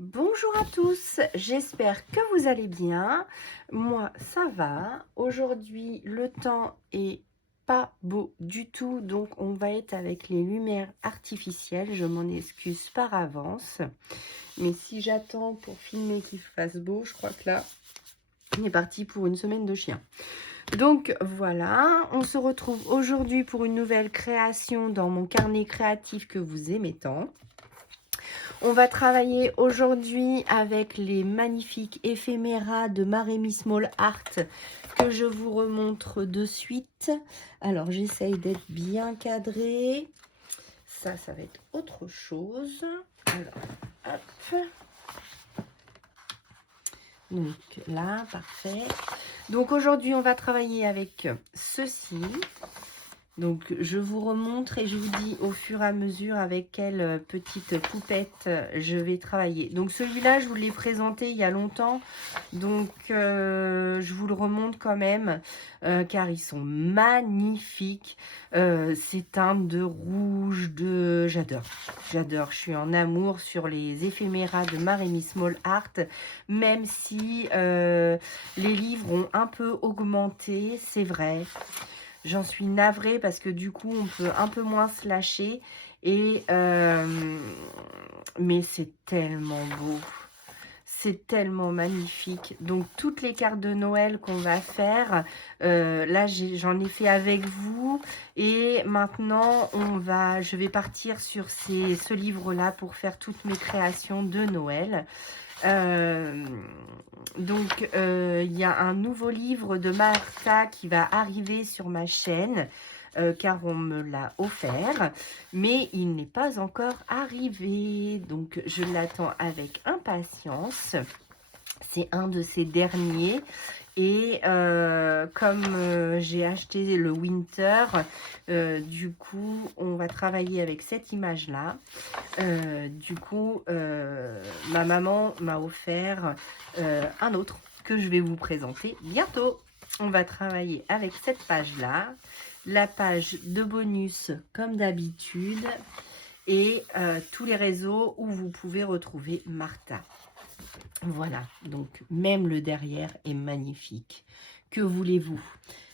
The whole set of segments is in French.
Bonjour à tous, j'espère que vous allez bien. Moi, ça va. Aujourd'hui, le temps est pas beau du tout, donc on va être avec les lumières artificielles. Je m'en excuse par avance. Mais si j'attends pour filmer qu'il fasse beau, je crois que là, on est parti pour une semaine de chien. Donc voilà, on se retrouve aujourd'hui pour une nouvelle création dans mon carnet créatif que vous aimez tant. On va travailler aujourd'hui avec les magnifiques éphéméras de Marémy Small Art que je vous remontre de suite. Alors, j'essaye d'être bien cadrée. Ça va être autre chose. Alors, hop. Donc là, parfait. Donc aujourd'hui, on va travailler avec ceci. Donc, je vous remontre et je vous dis au fur et à mesure avec quelle petite poupette je vais travailler. Donc, celui-là, je vous l'ai présenté il y a longtemps. Donc, je vous le remonte quand même car ils sont magnifiques. C'est teint de rouge, j'adore. J'adore. Je suis en amour sur les éphéméras de Marémy Small Art. Même si les livres ont un peu augmenté, c'est vrai. J'en suis navrée parce que du coup, on peut un peu moins se lâcher. Mais c'est tellement beau. C'est tellement magnifique. Donc, toutes les cartes de Noël qu'on va faire, là, j'en ai fait avec vous. Et maintenant, je vais partir sur ce livre-là pour faire toutes mes créations de Noël. Donc, il y a un nouveau livre de Martha qui va arriver sur ma chaîne, car on me l'a offert, mais il n'est pas encore arrivé. Donc, je l'attends avec impatience. C'est un de ces derniers. Et comme j'ai acheté le Winter, du coup, on va travailler avec cette image-là. Du coup, ma maman m'a offert un autre que je vais vous présenter bientôt. On va travailler avec cette page-là, la page de bonus comme d'habitude et tous les réseaux où vous pouvez retrouver Martha. Voilà, donc même le derrière est magnifique. Que voulez-vous?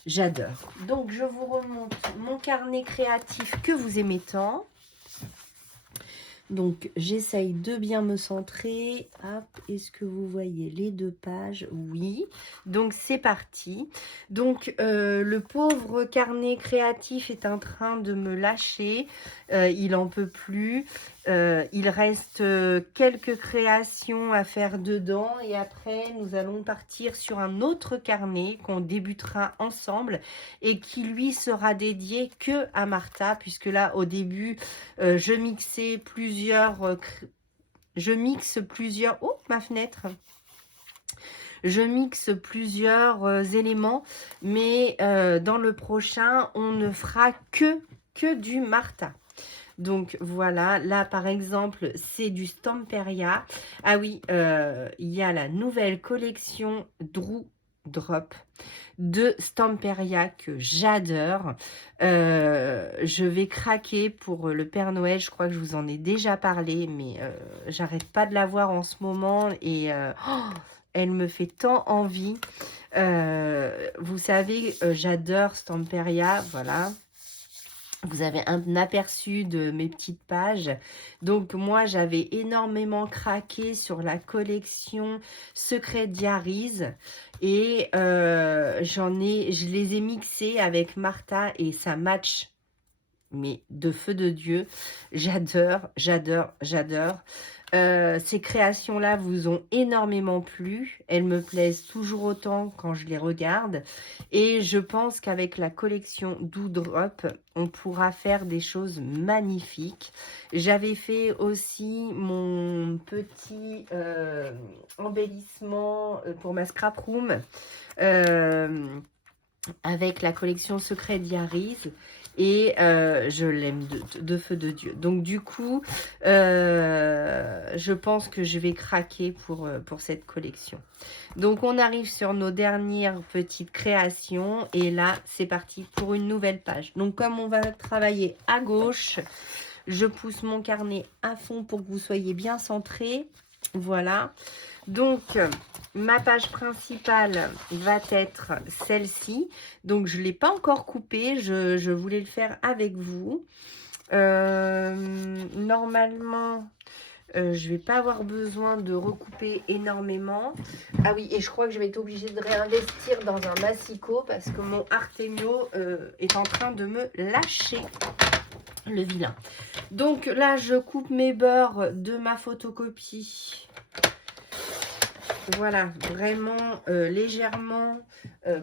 J'adore. Donc, je vous remonte mon carnet créatif que vous aimez tant. Donc, j'essaye de bien me centrer. Hop, est-ce que vous voyez les deux pages? Oui. Donc, c'est parti. Donc, le pauvre carnet créatif est en train de me lâcher. Il n'en peut plus. Il reste quelques créations à faire dedans. Et après, nous allons partir sur un autre carnet qu'on débutera ensemble et qui, lui, sera dédié que à Martha. Puisque là, au début, je mixais plusieurs... Oh, ma fenêtre! Je mixe plusieurs éléments, mais dans le prochain, on ne fera que du Martha. Donc voilà, là par exemple, c'est du Stamperia. Ah oui, il y a la nouvelle collection Drew Drop de Stamperia que j'adore. Je vais craquer pour le Père Noël. Je crois que je vous en ai déjà parlé, mais j'arrête pas de la voir en ce moment et elle me fait tant envie. Vous savez, j'adore Stamperia, voilà. Vous avez un aperçu de mes petites pages. Donc, moi, j'avais énormément craqué sur la collection Secret Diaries. Et je les ai mixés avec Martha et ça match. Mais de feu de Dieu. J'adore, j'adore, j'adore. Ces créations-là vous ont énormément plu. Elles me plaisent toujours autant quand je les regarde. Et je pense qu'avec la collection Doudrop, on pourra faire des choses magnifiques. J'avais fait aussi mon petit embellissement pour ma scrap room avec la collection Secret Diaries. Et je l'aime de feu de Dieu. Donc du coup, je pense que je vais craquer pour cette collection. Donc on arrive sur nos dernières petites créations. Et là, c'est parti pour une nouvelle page. Donc comme on va travailler à gauche, je pousse mon carnet à fond pour que vous soyez bien centrés. Voilà. Donc, ma page principale va être celle-ci. Donc, je ne l'ai pas encore coupée. Je voulais le faire avec vous. Normalement, je ne vais pas avoir besoin de recouper énormément. Ah oui, et je crois que je vais être obligée de réinvestir dans un massicot parce que mon Artemio est en train de me lâcher, le vilain. Donc là, je coupe mes bords de ma photocopie. Voilà, vraiment légèrement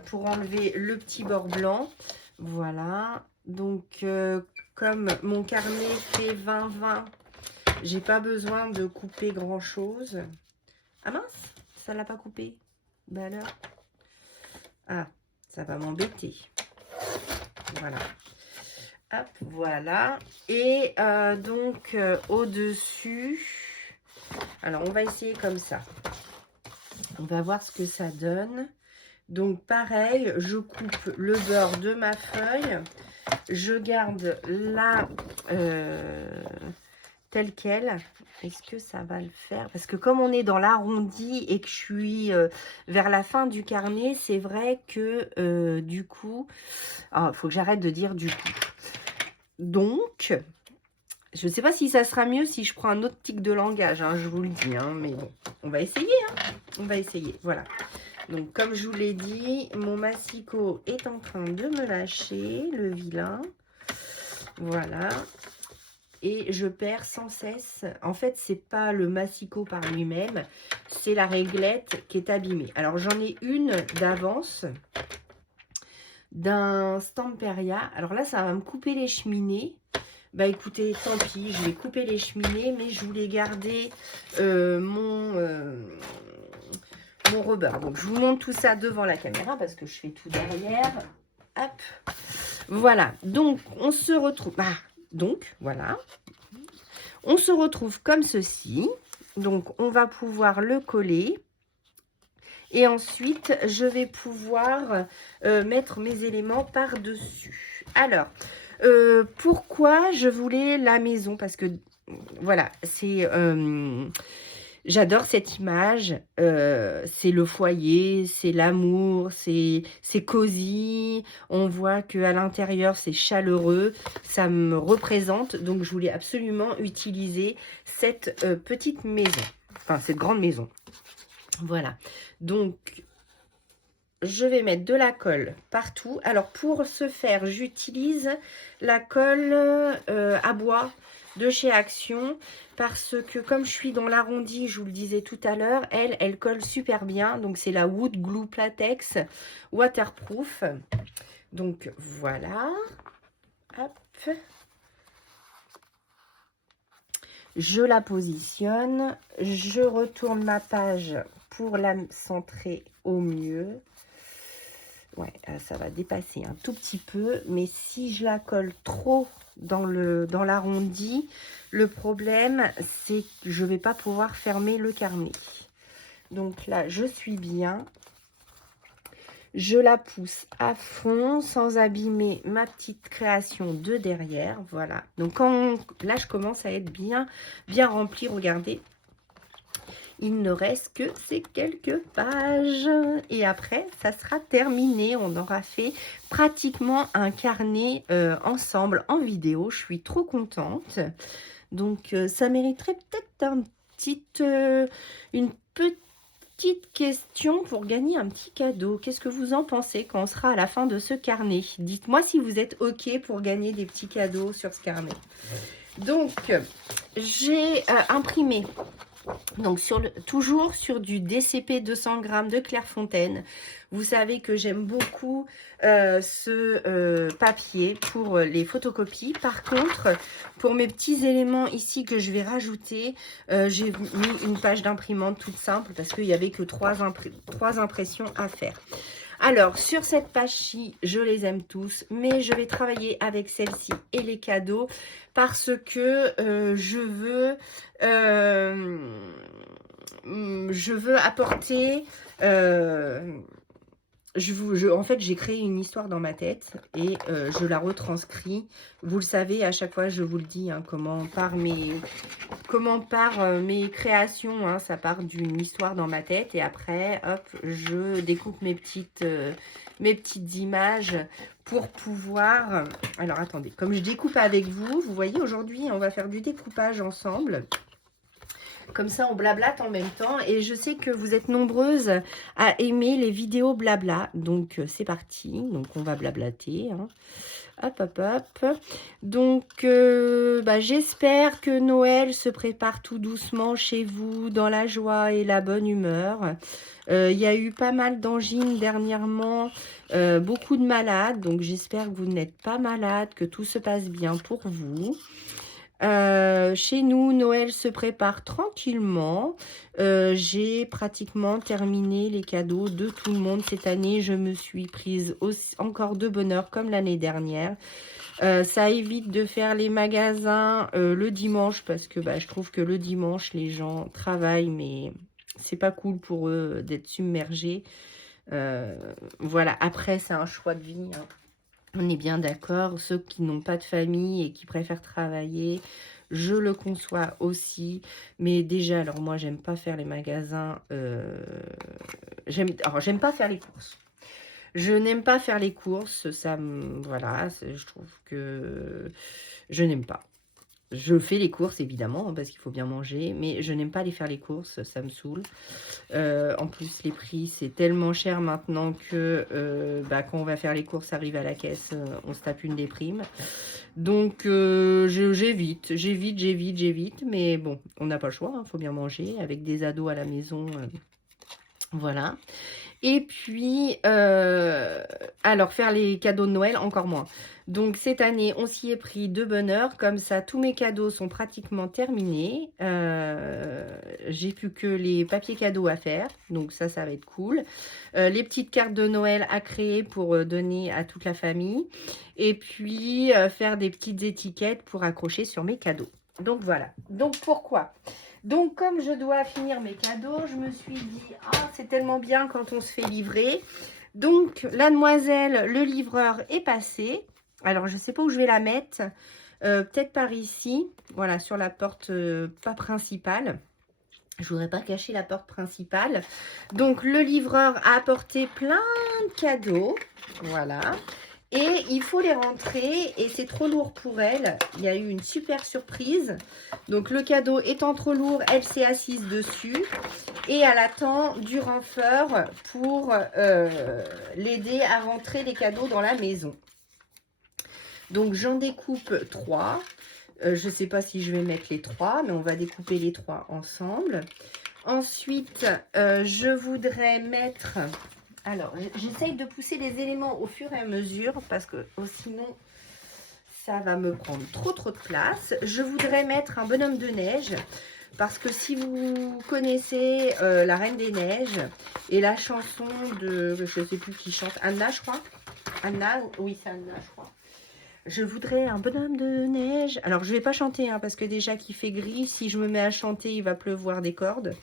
pour enlever le petit bord blanc. Voilà, donc comme mon carnet fait 20-20, j'ai pas besoin de couper grand chose. Ah mince, ça l'a pas coupé. Bah alors. Ah, ça va m'embêter. Voilà. Hop, voilà. Et donc au-dessus, alors on va essayer comme ça. On va voir ce que ça donne. Donc pareil, je coupe le bord de ma feuille. Je garde la telle quelle. Est-ce que ça va le faire? Parce que comme on est dans l'arrondi et que je suis vers la fin du carnet, c'est vrai que du coup, il faut que j'arrête de dire du coup. Donc, je ne sais pas si ça sera mieux si je prends un autre tic de langage, hein, je vous le dis, hein, mais bon, on va essayer, hein, on va essayer, voilà. Donc, comme je vous l'ai dit, mon massicot est en train de me lâcher, le vilain, voilà. Et je perds sans cesse, en fait, c'est pas le massicot par lui-même, c'est la réglette qui est abîmée. Alors, j'en ai une d'avance, d'un Stamperia. Alors là, ça va me couper les cheminées. Bah écoutez, tant pis, je vais couper les cheminées, mais je voulais garder mon rubber. Donc je vous montre tout ça devant la caméra parce que je fais tout derrière. Hop, voilà. Donc on se retrouve. Ah, donc voilà. On se retrouve comme ceci. Donc on va pouvoir le coller. Et ensuite, je vais pouvoir mettre mes éléments par-dessus. Alors, pourquoi je voulais la maison? Parce que, voilà, c'est... j'adore cette image. C'est le foyer, c'est l'amour, c'est cosy. On voit qu'à l'intérieur, c'est chaleureux. Ça me représente. Donc, je voulais absolument utiliser cette petite maison. Enfin, cette grande maison. Voilà, donc je vais mettre de la colle partout. Alors pour ce faire, j'utilise la colle à bois de chez Action parce que comme je suis dans l'arrondi, je vous le disais tout à l'heure, elle colle super bien. Donc c'est la Wood Glue Platex Waterproof. Donc voilà, hop. Je la positionne, je retourne ma page pour la centrer au mieux. Ouais, ça va dépasser un tout petit peu, mais si je la colle trop dans l'arrondi, le problème, c'est que je ne vais pas pouvoir fermer le carnet. Donc là, je suis bien. Je la pousse à fond sans abîmer ma petite création de derrière. Voilà. Donc là, je commence à être bien remplie. Regardez. Il ne reste que ces quelques pages. Et après, ça sera terminé. On aura fait pratiquement un carnet ensemble en vidéo. Je suis trop contente. Donc, ça mériterait peut-être une petite question pour gagner un petit cadeau. Qu'est-ce que vous en pensez quand on sera à la fin de ce carnet? Dites-moi si vous êtes OK pour gagner des petits cadeaux sur ce carnet. Donc, j'ai imprimé, donc toujours sur du DCP 200 grammes de Clairefontaine. Vous savez que j'aime beaucoup ce papier pour les photocopies. Par contre, pour mes petits éléments ici que je vais rajouter, j'ai mis une page d'imprimante toute simple parce qu'il n'y avait que trois impressions à faire. Alors, sur cette page-ci, je les aime tous, mais je vais travailler avec celle-ci et les cadeaux parce que je veux apporter En fait, j'ai créé une histoire dans ma tête et je la retranscris. Vous le savez, à chaque fois, je vous le dis, hein, comment par mes créations, hein, ça part d'une histoire dans ma tête. Et après, hop, je découpe mes petites images pour pouvoir... Alors, attendez, comme je découpe avec vous, vous voyez, aujourd'hui, on va faire du découpage ensemble. Comme ça, on blablate en même temps. Et je sais que vous êtes nombreuses à aimer les vidéos blabla. Donc, c'est parti. Donc, on va blablater. Hein. Hop, hop, hop. Donc, j'espère que Noël se prépare tout doucement chez vous, dans la joie et la bonne humeur. Il y a eu pas mal d'angines dernièrement, beaucoup de malades. Donc, j'espère que vous n'êtes pas malade, que tout se passe bien pour vous. Chez nous, Noël se prépare tranquillement. J'ai pratiquement terminé les cadeaux de tout le monde. Cette année, je me suis prise encore de bonheur comme l'année dernière. Ça évite de faire les magasins le dimanche parce que je trouve que le dimanche, les gens travaillent, mais c'est pas cool pour eux d'être submergés. Voilà, après, c'est un choix de vie, hein. On est bien d'accord, ceux qui n'ont pas de famille et qui préfèrent travailler, je le conçois aussi. Mais déjà, alors moi, j'aime pas faire les magasins. J'aime pas faire les courses. Je n'aime pas faire les courses. Voilà, je trouve que je n'aime pas. Je fais les courses, évidemment, parce qu'il faut bien manger. Mais je n'aime pas aller faire les courses, ça me saoule. En plus, les prix, c'est tellement cher maintenant que quand on va faire les courses, arrive à la caisse, on se tape une déprime. Donc, j'évite. Mais bon, on n'a pas le choix, il faut bien manger. Avec des ados à la maison, voilà. Et puis, alors faire les cadeaux de Noël, encore moins. Donc cette année, on s'y est pris de bonne heure. Comme ça, tous mes cadeaux sont pratiquement terminés. J'ai plus que les papiers cadeaux à faire. Donc ça va être cool. Les petites cartes de Noël à créer pour donner à toute la famille. Et puis, faire des petites étiquettes pour accrocher sur mes cadeaux. Donc voilà. Donc pourquoi ? Donc, comme je dois finir mes cadeaux, je me suis dit, ah, c'est tellement bien quand on se fait livrer. Donc, la demoiselle, le livreur est passé. Alors, je ne sais pas où je vais la mettre. Peut-être par ici. Voilà, sur la porte pas principale. Je ne voudrais pas cacher la porte principale. Donc, le livreur a apporté plein de cadeaux. Voilà. Et il faut les rentrer et c'est trop lourd pour elle. Il y a eu une super surprise. Donc le cadeau étant trop lourd, elle s'est assise dessus. Et elle attend du renfort pour l'aider à rentrer les cadeaux dans la maison. Donc j'en découpe 3. Je ne sais pas si je vais mettre les 3, mais on va découper les 3 ensemble. Ensuite, je voudrais mettre... Alors, j'essaye de pousser les éléments au fur et à mesure parce que sinon, ça va me prendre trop de place. Je voudrais mettre un bonhomme de neige parce que si vous connaissez la Reine des Neiges et la chanson de, je ne sais plus qui chante, Anna, je crois. Anna, oui, c'est Anna, je crois. Je voudrais un bonhomme de neige. Alors, je ne vais pas chanter hein, parce que déjà qu'il fait gris, si je me mets à chanter, il va pleuvoir des cordes.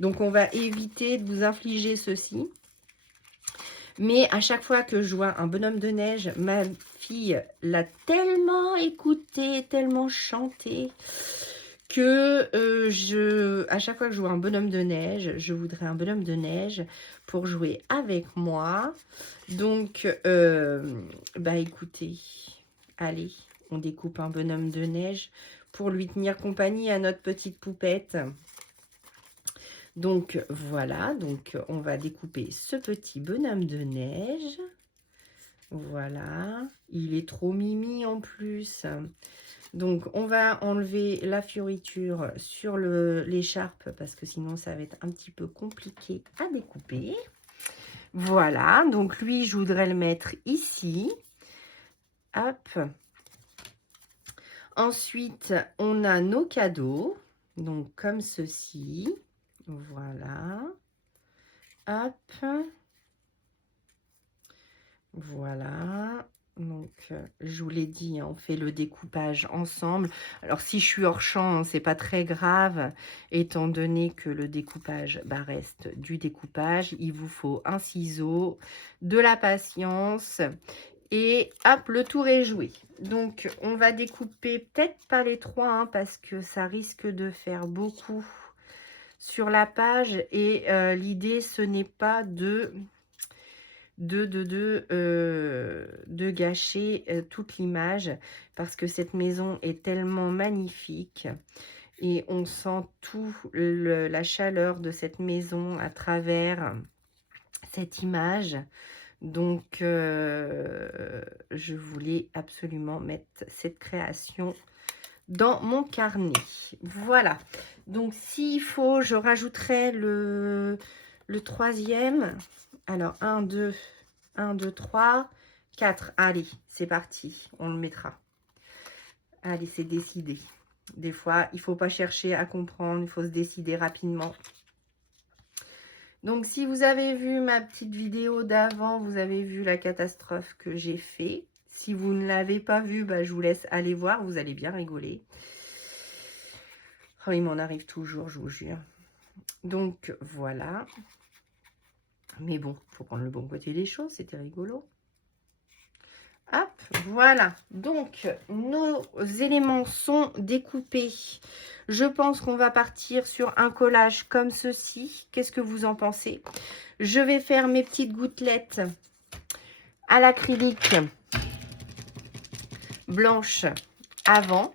Donc, on va éviter de vous infliger ceci. Mais à chaque fois que je vois un bonhomme de neige, ma fille l'a tellement écouté, tellement chanté, que à chaque fois que je vois un bonhomme de neige, je voudrais un bonhomme de neige pour jouer avec moi. Donc, écoutez, allez, on découpe un bonhomme de neige pour lui tenir compagnie à notre petite poupette. Donc voilà, donc on va découper ce petit bonhomme de neige. Voilà, il est trop mimi en plus. Donc on va enlever la fioriture sur l'écharpe parce que sinon ça va être un petit peu compliqué à découper. Voilà, donc lui je voudrais le mettre ici. Hop. Ensuite on a nos cadeaux, donc comme ceci. Voilà. Hop. Voilà. Donc, je vous l'ai dit, hein, on fait le découpage ensemble. Alors, si je suis hors champ, c'est pas très grave, étant donné que le découpage reste du découpage. Il vous faut un ciseau, de la patience et hop, le tour est joué. Donc, on va découper peut-être pas les 3, hein, parce que ça risque de faire beaucoup sur la page. Et l'idée, ce n'est pas de gâcher toute l'image, parce que cette maison est tellement magnifique et on sent tout la chaleur de cette maison à travers cette image. Donc je voulais absolument mettre cette création dans mon carnet. Voilà, donc s'il faut, je rajouterai le troisième. Alors 1, 2, 3, 4. Allez, c'est parti, on le mettra. Allez, c'est décidé. Des fois, il ne faut pas chercher à comprendre, il faut se décider rapidement. Donc, si vous avez vu ma petite vidéo d'avant, vous avez vu la catastrophe que j'ai fait. Si vous ne l'avez pas vue, je vous laisse aller voir, vous allez bien rigoler. Oh, il m'en arrive toujours, je vous jure. Donc, voilà. Mais bon, il faut prendre le bon côté des choses, c'était rigolo. Hop, voilà. Donc, nos éléments sont découpés. Je pense qu'on va partir sur un collage comme ceci. Qu'est-ce que vous en pensez? Je vais faire mes petites gouttelettes à l'acrylique blanche avant.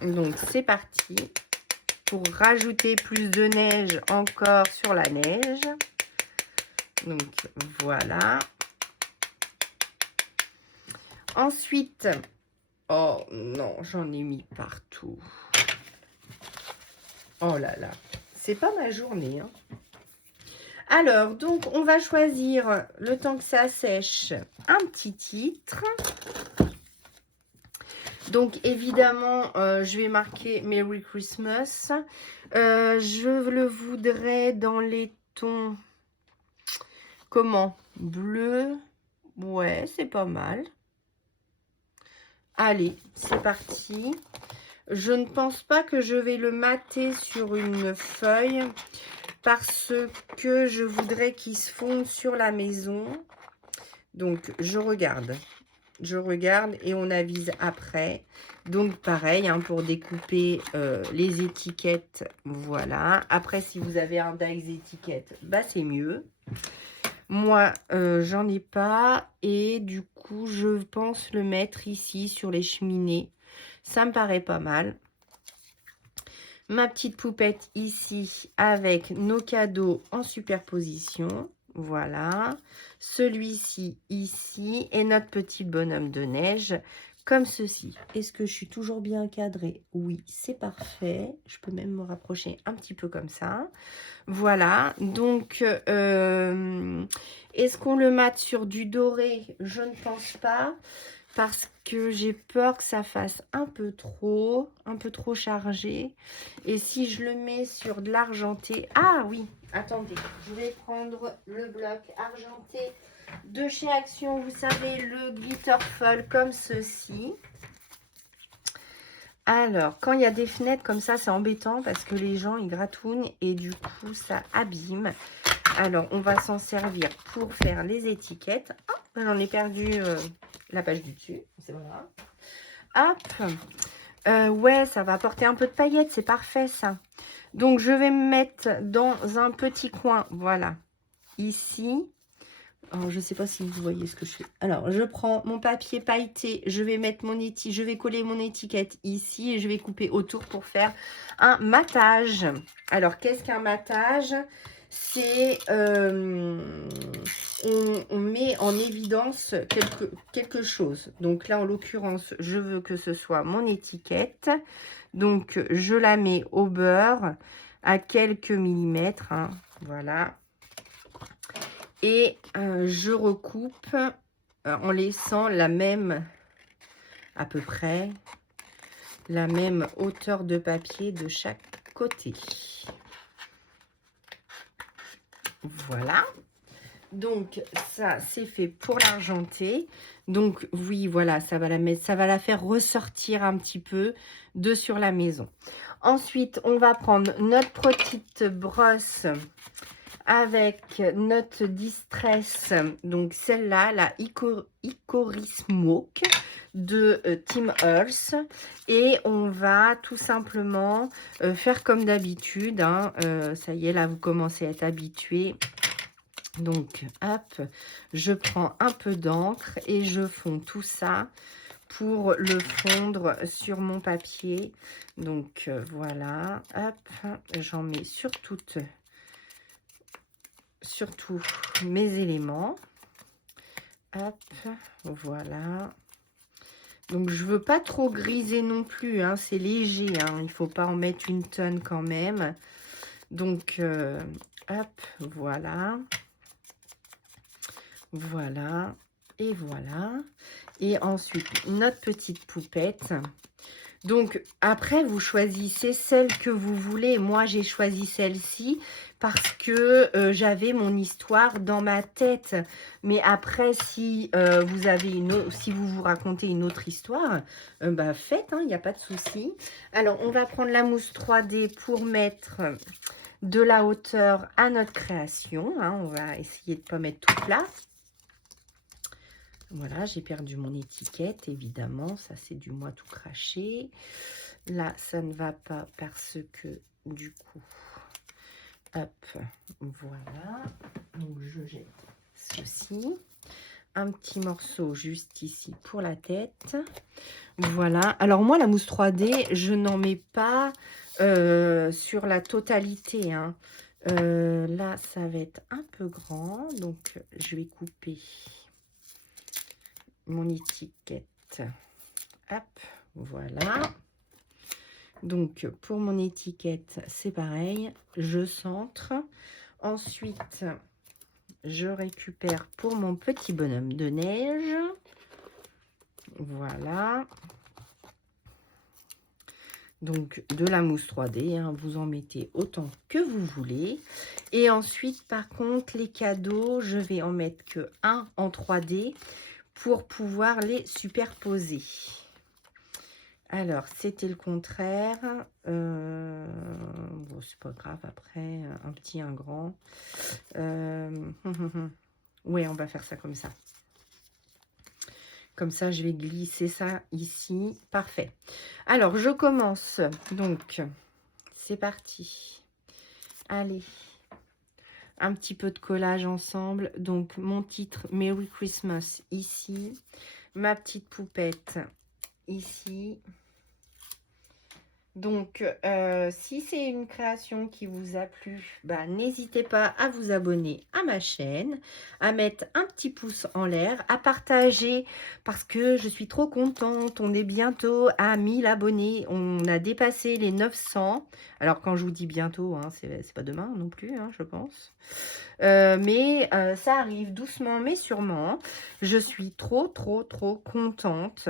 Donc, c'est parti. Pour rajouter plus de neige encore sur la neige. Donc, voilà. Ensuite, oh non, j'en ai mis partout. Oh là là, c'est pas ma journée, hein. Alors, donc, on va choisir, le temps que ça sèche, un petit titre. Donc, évidemment, je vais marquer Merry Christmas. Je le voudrais dans les tons, comment? Bleu. Ouais, c'est pas mal. Allez, c'est parti. Je ne pense pas que je vais le mater sur une feuille parce que je voudrais qu'il se fonde sur la maison. Donc, je regarde et on avise après. Donc, pareil, hein, pour découper les étiquettes, voilà. Après, si vous avez un dies étiquette, c'est mieux. Moi, j'en ai pas et du coup, je pense le mettre ici sur les cheminées. Ça me paraît pas mal. Ma petite poupette ici avec nos cadeaux en superposition. Voilà. Celui-ci ici et notre petit bonhomme de neige comme ceci. Est-ce que je suis toujours bien cadrée? Oui, c'est parfait. Je peux même me rapprocher un petit peu comme ça. Voilà. Donc, est-ce qu'on le mate sur du doré? Je ne pense pas. Parce que j'ai peur que ça fasse un peu trop chargé. Et si je le mets sur de l'argenté... Ah oui, attendez, je vais prendre le bloc argenté de chez Action. Vous savez, le glitter foil comme ceci. Alors, quand il y a des fenêtres comme ça, c'est embêtant parce que les gens, ils gratouillent et du coup, ça abîme. Alors, on va s'en servir pour faire les étiquettes. Oh, j'en ai perdu la page du dessus. C'est pas grave. Hop. Ouais, ça va apporter un peu de paillettes. C'est parfait, ça. Donc, je vais me mettre dans un petit coin. Voilà. Ici. Alors, je ne sais pas si vous voyez ce que je fais. Alors, je prends mon papier pailleté. Je vais mettre je vais coller mon étiquette ici. Et je vais couper autour pour faire un matage. Alors, qu'est-ce qu'un matage ? C'est on met en évidence quelque chose. Donc là, en l'occurrence, je veux que ce soit mon étiquette. Donc, je la mets au beurre à quelques millimètres. Hein, voilà. Et je recoupe en laissant la même, à peu près, la même hauteur de papier de chaque côté. Voilà. Donc, ça, c'est fait pour l'argenter. Donc, oui, voilà, ça va la mettre, ça va la faire ressortir un petit peu de sur la maison. Ensuite, on va prendre notre petite brosse avec notre Distress. Donc, celle-là, la Hickory Smoke de Tim Holtz. Et on va tout simplement faire comme d'habitude. Hein. Ça y est, là, vous commencez à être habitués. Donc, hop, je prends un peu d'encre et je fonds tout ça pour le fondre sur mon papier. Donc, voilà, hop, j'en mets sur tous mes éléments. Hop, voilà. Donc, je veux pas trop griser non plus, hein, c'est léger, hein, il faut pas en mettre une tonne quand même. Donc, hop, voilà. Voilà, et voilà. Et ensuite, notre petite poupette. Donc, après, vous choisissez celle que vous voulez. Moi, j'ai choisi celle-ci parce que j'avais mon histoire dans ma tête. Mais après, si vous avez si vous vous racontez une autre histoire, bah faites, il n'y a pas de souci. Alors, on va prendre la mousse 3D pour mettre de la hauteur à notre création. Hein. On va essayer de ne pas mettre tout plat. Voilà, j'ai perdu mon étiquette, évidemment. Ça, c'est du moi tout craché. Là, ça ne va pas parce que, du coup, hop, voilà. Donc, je jette ceci. Un petit morceau juste ici pour la tête. Voilà. Alors, moi, la mousse 3D, je n'en mets pas sur la totalité. Hein. Là, ça va être un peu grand. Donc, je vais couper mon étiquette. Hop, voilà. Donc, pour mon étiquette, c'est pareil. Je centre. Ensuite, je récupère pour mon petit bonhomme de neige. Voilà. Donc, de la mousse 3D. Hein, vous en mettez autant que vous voulez. Et ensuite, par contre, les cadeaux, je vais en mettre que un en 3D. Pour pouvoir les superposer. Alors, c'était le contraire. Bon, c'est pas grave, après, un petit, un grand. Oui, on va faire ça comme ça. Comme ça, je vais glisser ça ici. Parfait. Alors, je commence. Donc, c'est parti. Allez. Un petit peu de collage ensemble. Donc, mon titre Merry Christmas ici. Ma petite poupette ici. Donc, si c'est une création qui vous a plu, bah, n'hésitez pas à vous abonner à ma chaîne, à mettre un petit pouce en l'air, à partager parce que je suis trop contente. On est bientôt à 1000 abonnés. On a dépassé les 900. Alors, quand je vous dis bientôt, hein, c'est pas demain non plus, hein, je pense. Mais ça arrive doucement, mais sûrement. Je suis trop contente.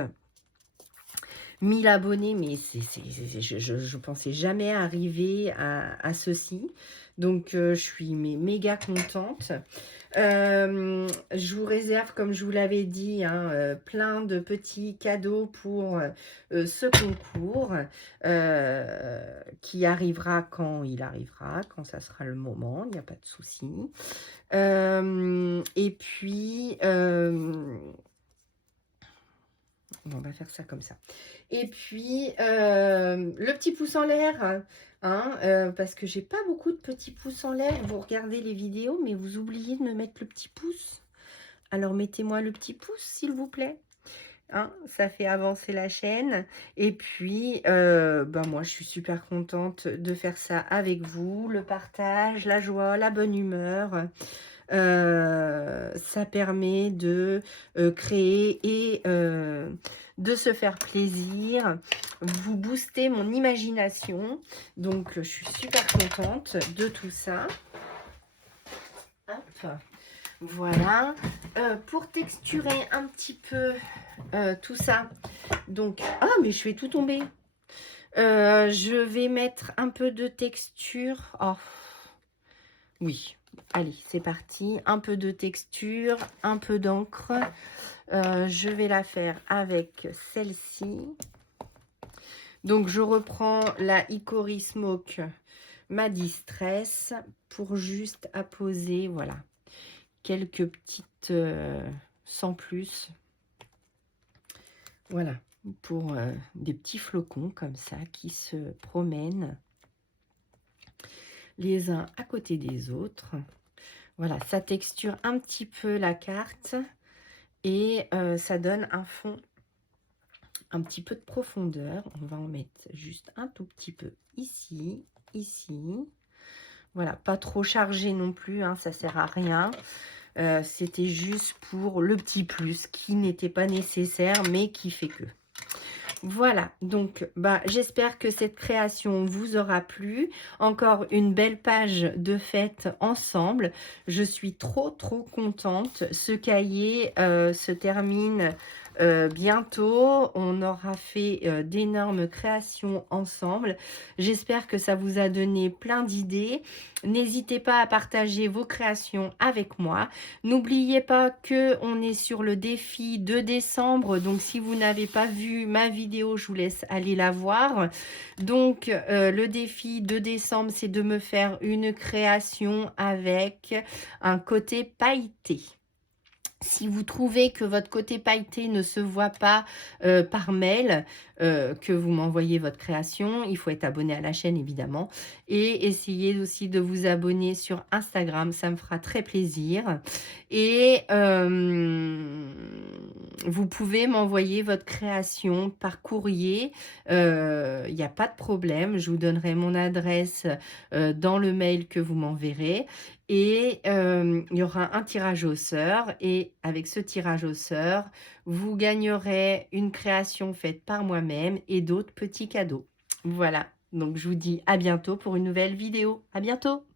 1000 abonnés, mais je pensais jamais arriver à ceci. Donc, je suis méga contente. Je vous réserve, comme je vous l'avais dit, hein, plein de petits cadeaux pour ce concours qui arrivera quand il arrivera, quand ça sera le moment, il n'y a pas de souci. Et puis... on va faire ça comme ça. Et puis, le petit pouce en l'air, hein, parce que j'ai pas beaucoup de petits pouces en l'air. Vous regardez les vidéos, mais vous oubliez de me mettre le petit pouce. Alors, mettez-moi le petit pouce, s'il vous plaît. Hein, ça fait avancer la chaîne. Et puis, ben moi, je suis super contente de faire ça avec vous. Le partage, la joie, la bonne humeur. Ça permet de créer et de se faire plaisir, vous booster mon imagination. Donc, je suis super contente de tout ça. Hop. Voilà. Pour texturer un petit peu tout ça. Donc, ah, mais je fais tout tomber. Je vais mettre un peu de texture. Oh. Oui, allez, c'est parti. Un peu de texture, un peu d'encre. Je vais la faire avec celle-ci. Donc, je reprends la Hickory Smoke, ma Distress, pour juste apposer, voilà, quelques petites sans plus. Voilà, pour des petits flocons comme ça qui se promènent les uns à côté des autres. Voilà, ça texture un petit peu la carte et ça donne un fond un petit peu de profondeur. On va en mettre juste un tout petit peu ici, ici. Voilà, pas trop chargé non plus, hein, ça sert à rien. C'était juste pour le petit plus qui n'était pas nécessaire, mais qui fait que. Voilà, donc j'espère que cette création vous aura plu. Encore une belle page de fête ensemble. Je suis trop contente. Ce cahier se termine bientôt. On aura fait d'énormes créations ensemble. J'espère que ça vous a donné plein d'idées. N'hésitez pas à partager vos créations avec moi. N'oubliez pas que on est sur le défi de décembre. Donc, si vous n'avez pas vu ma vidéo, je vous laisse aller la voir. Donc, le défi de décembre, c'est de me faire une création avec un côté pailleté. Si vous trouvez que votre côté pailleté ne se voit pas par mail, que vous m'envoyez votre création, il faut être abonné à la chaîne évidemment. Et essayez aussi de vous abonner sur Instagram, ça me fera très plaisir. Et vous pouvez m'envoyer votre création par courrier, il n'y a pas de problème. Je vous donnerai mon adresse dans le mail que vous m'enverrez. Et il y aura un tirage au sort. Et avec ce tirage au sort, vous gagnerez une création faite par moi-même et d'autres petits cadeaux. Voilà. Donc, je vous dis à bientôt pour une nouvelle vidéo. À bientôt!